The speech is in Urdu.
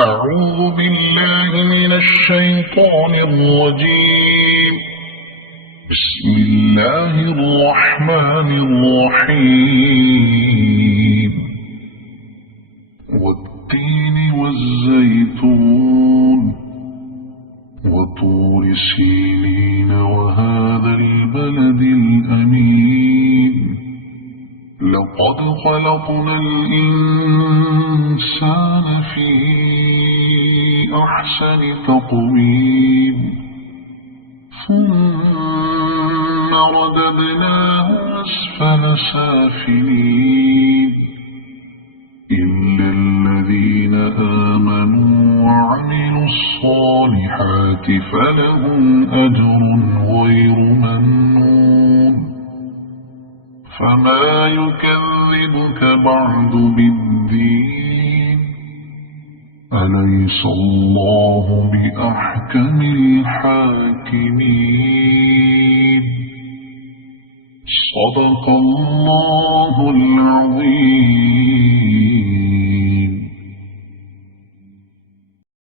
أعوذ بالله من الشيطان الرجيم. بسم الله الرحمن الرحيم. والتين والزيتون وطور سينين وهذا البلد الأمين لقد خلقنا الإنسان في أحسن تقويم ثم رددناه أسفل سافلين إلا الذين آمنوا وعملوا الصالحات فلهم أجر غير ممنون فما يكذبك بعد بالدين أليس الله بأحكم الحاكمين صدق الله العظيم.